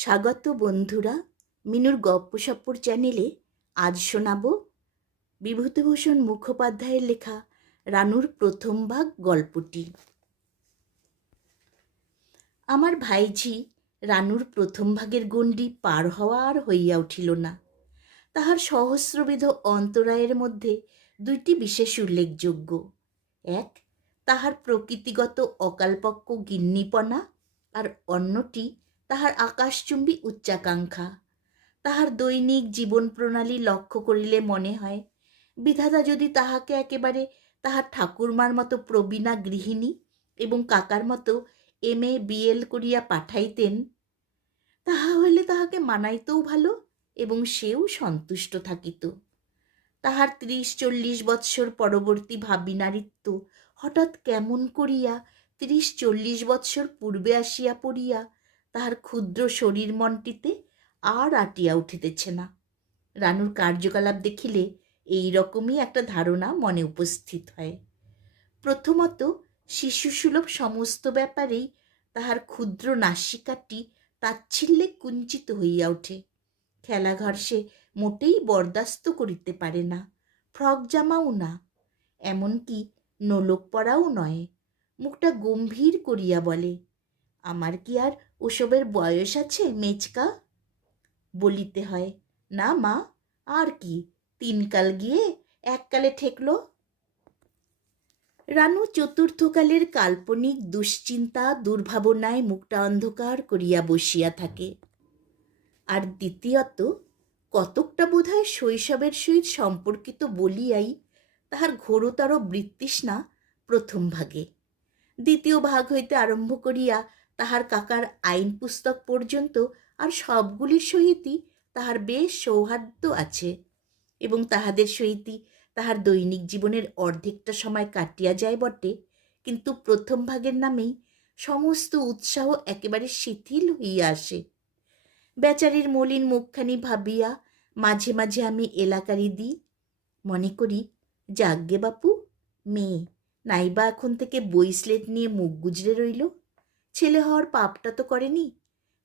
স্বাগত বন্ধুরা, মিনুর গপ্পসপ্পর চ্যানেলে আজ শোনাব বিভূতিভূষণ মুখোপাধ্যায়ের লেখা রানুর প্রথম ভাগ গল্পটি। আমার ভাইঝি রানুর প্রথম ভাগের গণ্ডি পার হওয়া আর হইয়া উঠিল না। তাহার সহস্রবিধ অন্তরায়ের মধ্যে দুইটি বিশেষ উল্লেখযোগ্য। এক, তাহার প্রকৃতিগত অকালপক্ষ গিন্নিপনা, আর অন্যটি তাহার আকাশচুম্বী উচ্চাকাঙ্ক্ষা। তাহার দৈনিক জীবন প্রণালী লক্ষ্য করিলে মনে হয়, বিধাতা যদি তাহাকে একেবারে তাহার ঠাকুরমার মতো প্রবীণা গৃহিণী এবং কাকার মতো MA BL করিয়া পাঠাইতেন, তাহা হইলে তাহাকে মানাইতেও ভালো এবং সেও সন্তুষ্ট থাকিত। তাহার 30-40 বৎসর পরবর্তী ভাবিনারিত্ব হঠাৎ কেমন করিয়া 30-40 বৎসর পূর্বে আসিয়া পড়িয়া তাহার ক্ষুদ্র শরীর মনটিতে আর আটিয়া উঠিতেছে না। রানুর কার্যকলাপ দেখিলে এই রকমই একটা ধারণা মনে উপস্থিত হয়। প্রথমত, শিশুসুলভ সমস্ত ব্যাপারেই তাহার ক্ষুদ্র নাসিকাটি তাচ্ছিল্যে কুঞ্চিত হইয়া ওঠে। খেলাঘর সে মোটেই বরদাস্ত করিতে পারে না, ফ্রক জামাও না, এমনকি নোলক পরাও নয়। মুখটা গম্ভীর করিয়া বলে, আমার কি আর ওসবের বয়স আছে মেচকা? বলিতে হয়, না মা, আর কি, 3 কাল গিয়ে 1 কালে ঠেকল। রানু চতুর্থকালের কাল্পনিক দুশ্চিন্তা দুর্ভাবনায় মুখটা অন্ধকার করিয়া বসিয়া থাকে। আর দ্বিতীয়ত, কতকটা বোধহয় শৈশবের সহিত সম্পর্কিত বলিয়াই তাহার ঘোরতর বৃত্তৃষ্ণা প্রথম ভাগে। দ্বিতীয় ভাগ হইতে আরম্ভ করিয়া তাহার কাকার আইন পুস্তক পর্যন্ত আর সবগুলির সহিতই তাহার বেশ সৌহার্দ্য আছে এবং তাহাদের সহিতই তাহার দৈনিক জীবনের অর্ধেকটা সময় কাটিয়া যায় বটে, কিন্তু প্রথম ভাগের নামেই সমস্ত উৎসাহ একেবারে শিথিল হইয়া আসে। বেচারির মলিন মুখখানি ভাবিয়া মাঝে মাঝে আমি এলাকারি দিই। মনে করি, যাগ্গে বাপু, মেয়ে নাইবা এখন থেকে বই স্লেট নিয়ে মুখ গুজরে রইল, ছেলে হওয়ার পাপটা তো করেনি,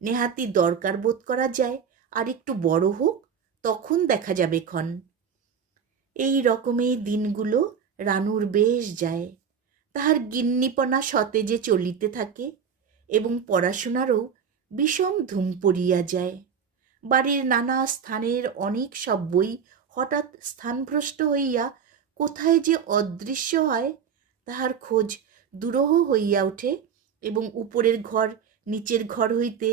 নেহাতি দরকার বোধ করা যায় আর একটু বড় হোক, তখন দেখা যাবে ক্ষণ। এই রকমের দিনগুলো রানুর বেশ যায়। তাহার গিন্নিপনা সতেজে চলিতে থাকে এবং পড়াশোনারও বিষম ধুম পড়িয়া যায়। বাড়ির নানা স্থানের অনেক সব বই হঠাৎ স্থানভ্রষ্ট হইয়া কোথায় যে অদৃশ্য হয়, তাহার খোঁজ দুরূহ হইয়া ওঠে এবং উপরের ঘর নিচের ঘর হইতে